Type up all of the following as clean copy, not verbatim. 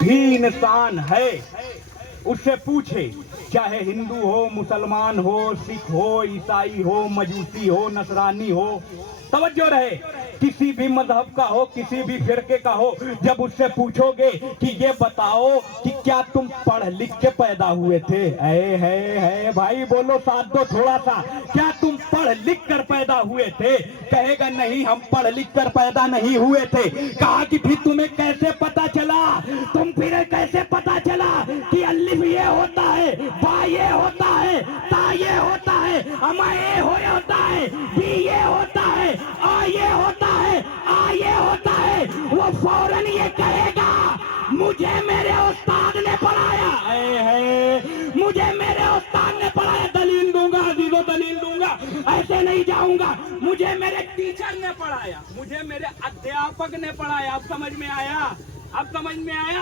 भी इंसान है उससे पूछे, चाहे हिंदू हो, मुसलमान हो, सिख हो, ईसाई हो, मजूसी हो, नसरानी हो, तवज्जो रहे, किसी भी मजहब का हो, किसी भी फिरके का हो, जब उससे पूछोगे कि ये बताओ कि क्या तुम पढ़ लिख के पैदा हुए थे, है भाई बोलो साथ दो थोड़ा सा, क्या तुम पढ़ लिख कर पैदा हुए थे? कहेगा नहीं, हम पढ़ लिख कर पैदा नहीं हुए थे। कहा कि फिर तुम्हें कैसे पता चला, तुम फिर कैसे पता चला कि अलिफ ये होता है, बा ये होता है, ता ये होता है, अमा ये होता है, बी ये होता है, आ ये होता है, आ ये होता है? वो फौरन ये कहेगा मुझे मेरे उस्ताद ने पढ़ाया है, मुझे मेरे उस्ताद ने पढ़ाया। दलील दूंगा अजीजों, दलील दूंगा, ऐसे नहीं जाऊंगा। मुझे मेरे टीचर ने पढ़ाया, मुझे मेरे अध्यापक ने पढ़ाया। अब समझ में आया? अब समझ में आया?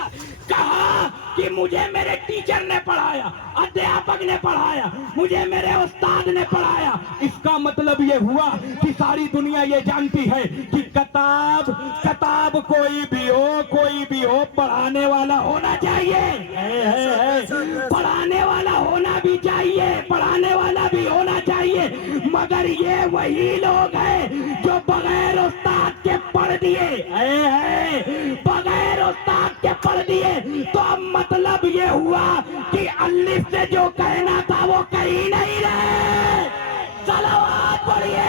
कहा कि मुझे मेरे टीचर ने पढ़ाया, अध्यापक ने पढ़ाया, मुझे मेरे उस्ताद ने पढ़ाया। इसका मतलब ये हुआ कि सारी दुनिया ये जानती है कि किताब कोई भी हो पढ़ाने वाला होना चाहिए, पढ़ाने वाला होना भी चाहिए, पढ़ाने वाला भी होना चाहिए। मगर ये वही लोग हैं जो बगैर उस्ताद के पढ़ दिए, बगैर उस्ताद के पढ़ दिए। तो अब मतलब ये हुआ कि अलिफ से जो कहना था वो कह ही नहीं रहे। सलावत पढ़िए।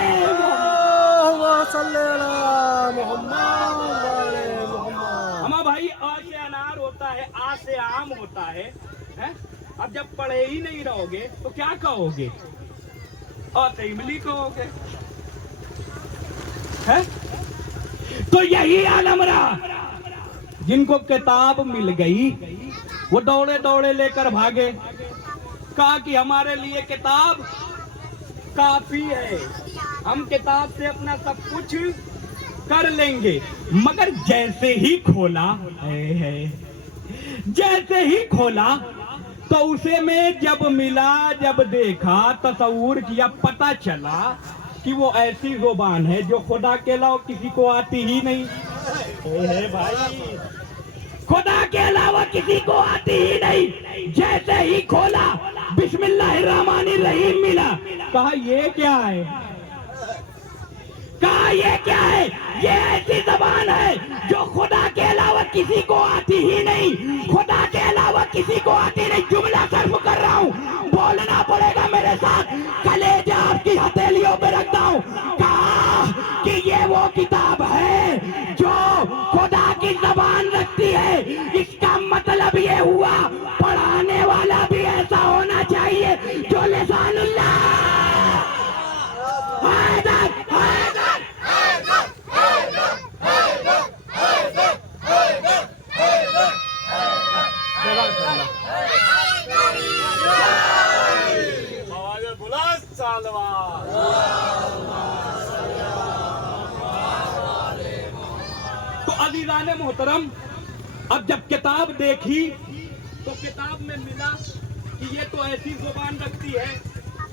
हमारा भाई अ से अनार होता है, आ से आम होता है? अब जब पढ़े ही नहीं रहोगे तो क्या कहोगे? अ से इमली कहोगे, है? तो यही आलम रहा। जिनको किताब मिल गई वो दौड़े दौड़े लेकर भागे, कहा कि हमारे लिए किताब काफी है, हम किताब से अपना सब कुछ कर लेंगे। मगर जैसे ही खोला, जैसे ही खोला तो उसे में जब मिला, जब देखा, तस्वूर किया, पता चला कि वो ऐसी जुबान है जो खुदा के अलावा किसी को आती ही नहीं है भाई, खुदा के अलावा किसी को आती ही नहीं। जैसे ही खोला बिस्मिल्लाहिर्रहमानिर्रहीम मिला, कहा ये क्या है, कहा ये क्या है? ये ऐसी जबान है जो खुदा के अलावा किसी को आती ही नहीं, खुदा के अलावा किसी को आती नहीं। जुमला सर्फ कर रहा हूँ, बोलना पड़ेगा मेरे साथ, कलेजा आपकी हथेलियों पे रखता हूँ। कहा कि ये वो किताब है जो खुदा की जबान रखती है। इसका मतलब ये हुआ पढ़ाने वाला भी ऐसा होना चाहिए जो लिसानुल्लाह तो अजीज़ाने मोहतरम, अब जब किताब देखी तो किताब में मिला कि ये तो ऐसी जुबान रखती है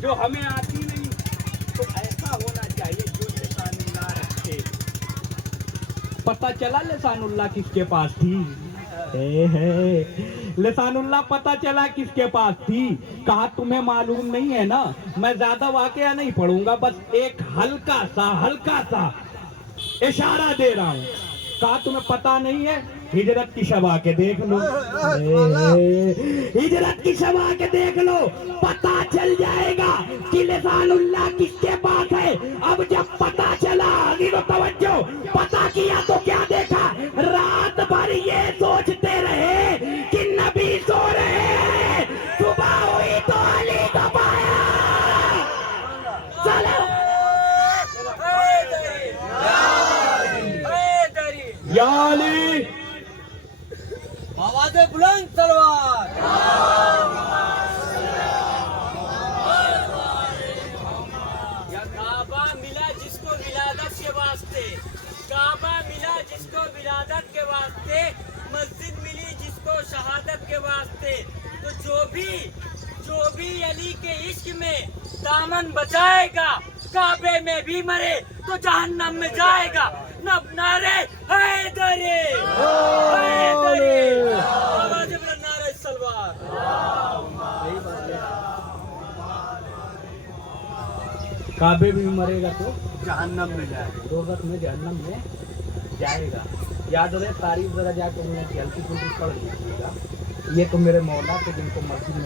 जो हमें आती नहीं। तो ऐसा होना चाहिए जो लिसानुल्लाह रखे। पता चला लिसानुल्लाह किसके पास थी? लिसानुल्लाह पता चला किसके पास थी। कहा तुम्हें मालूम नहीं है ना, मैं ज्यादा वाकया नहीं पढ़ूंगा, बस एक हल्का सा इशारा दे रहा हूँ। कहा तुम्हें पता नहीं है? हिजरत की शबा के देख लो, हिजरत की शबा के देख लो, पता चल जाएगा कि लिसानुल्लाह किसके पास है। अब जब पता चला, तो तवज्जो, पता किया तो क्या देखा? रात भर ये सोचते रहे कि नबी सो रहे हैं, सुबह हुई तो अली को पाया। चलो या अली, आवाज़ बुलंद तलवार। या काबा मिला जिसको विलादत के वास्ते, काबा मिला जिसको विलादत के वास्ते, मस्जिद मिली जिसको शहादत के वास्ते। तो जो भी अली के इश्क में दामन बचाएगा, काबे में भी मरे तो जहन्नम में जाएगा। नब नारे हैदरी, हैदरी। काबे में भी मरेगा तो जहन्नम में जाए। दोजख में जहन्नम में जाएगा। याद रहे तारीफ जरा जाकर उन्हें हल्की फुल्की पढ़ लीजिएगा। ये तो मेरे मौला थे जिनको मस्जिद में